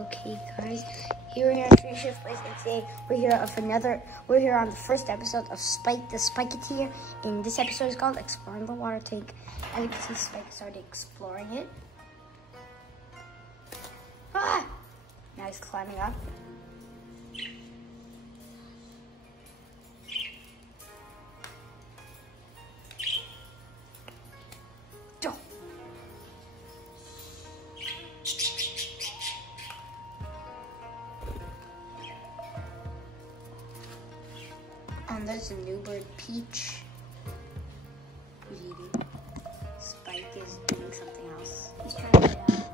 Okay, guys, here we are at Shri's place, and today we're here on the first episode of Spike the Cockatiel. And this episode is called Exploring the Water Tank. As you can see, Spike is already exploring it. Ah! Now he's climbing up. There's a new bird, Peach. Who's eating? Spike is doing something else. He's trying to get out.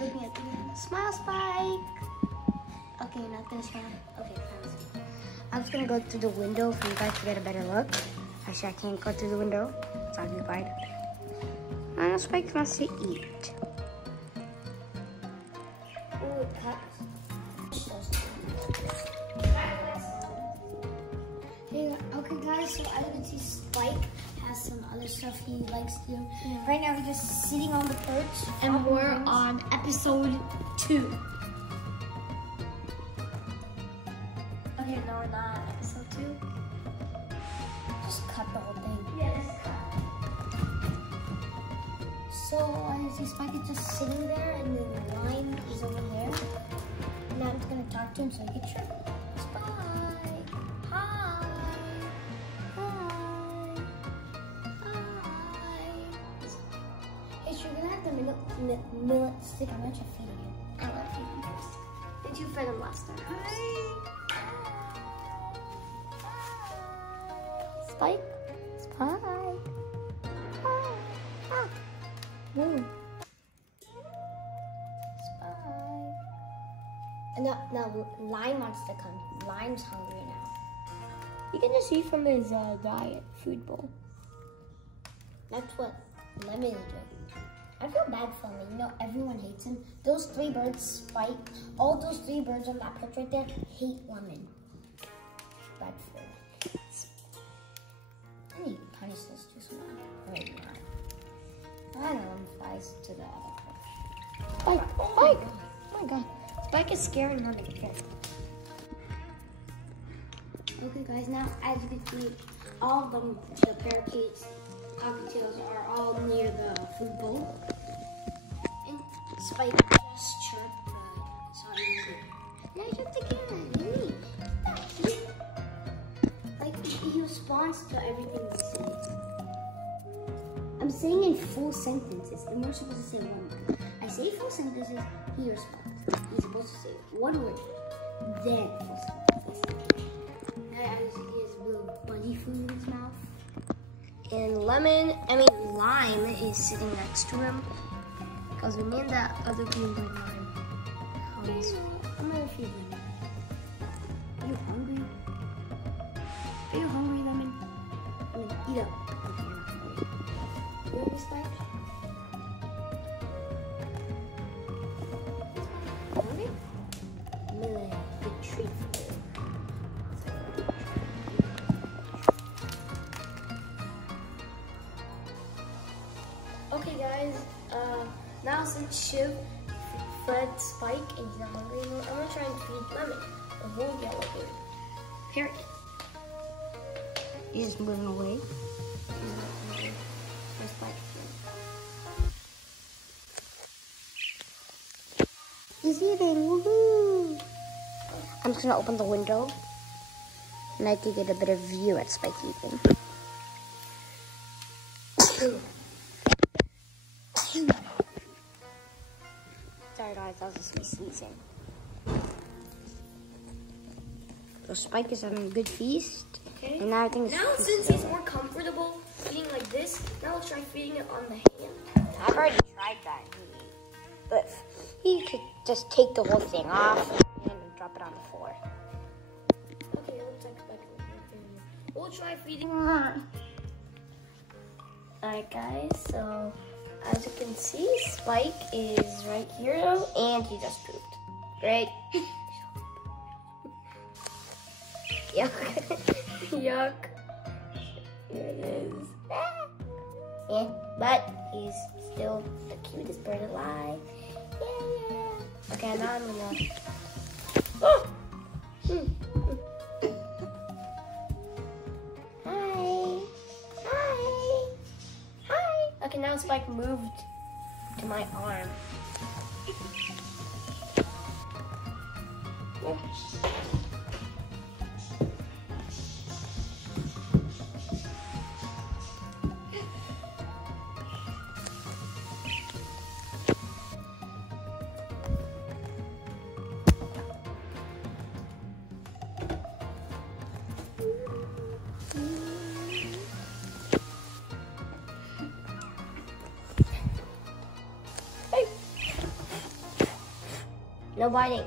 Looking at the smile, Spike. Okay, you're not gonna smile. Okay, fine. I'm just gonna go through the window for you guys to get a better look. Actually, I can't go through the window. It's occupied. And Spike wants to eat. Oh, it cuts. Okay guys, so as you can see, Spike has some other stuff he likes to do. Yeah. Right now we're just sitting on the perch. And we're on episode 2. Okay, no we're not. Episode 2. Just cut the whole thing. Yes. So as you see, Spike is just sitting there and the line is over there. Now I'm just going to talk to him so he can trip. Spike! Hi! You're gonna have the millet stick. I'm gonna try feeding him. I love feeding first. Did you feed him last time? Spike? Spike? Ah. Move. Spike. And now Lime wants to come. Lime's hungry now. You can just see from his diet, food bowl. That's what Lemon is doing. I feel bad for him. You know, everyone hates him. Those 3 birds, Spike, all those 3 birds on that perch right there hate Lemon. Bad for him. I need to punish this just now. Right now. I don't know, flies to the other perch. Spike! Spike! Oh my god. Spike is scaring Lemon. Okay guys, now as you can see, all of them, the parakeets, cockatiels are all near the food bowl. And Spike just chirped, but it's not even good. Now you have to get it. Like, he responds to everything we say. I'm saying in full sentences, and we're supposed to say one word. I say full sentences, he responds. He's supposed to say one word, then full sentences. Now as you see, he has little bunny food in his mouth. And Lime is sitting next to him because we named that other green bird Lime. I'm gonna feed him. Are you hungry? Are you hungry, Lemon? I mean, eat up. Okay, you're not hungry. You hungry, Spike? Hungry? I'm gonna get a treat for you. Okay guys, now since Shiv fed Spike and he's not hungry anymore, I'm gonna try and feed Lemon, the whole yellow bird. Parrot. He's moving away. Where's Spike? He's eating, woohoo! I'm just gonna open the window and I can get a better view at Spike eating. Sorry guys, that was just me sneezing. So Spike is having a good feast. Okay. And now I think now since he's more comfortable eating like this, now let's try feeding it on the hand. I've already tried that. But he could just take the whole thing off and drop it on the floor. Okay, let's expect it. We'll try feeding. Alright guys, so as you can see, Spike is right here now, and he just pooped. Great. Yuck. Yuck. Here it is. Yeah, but he's still the cutest bird alive. Yeah. Okay, now I'm gonna. Oh! Hi. Hi. Hi. Okay, now Spike moved to my arm. Oh. No biting.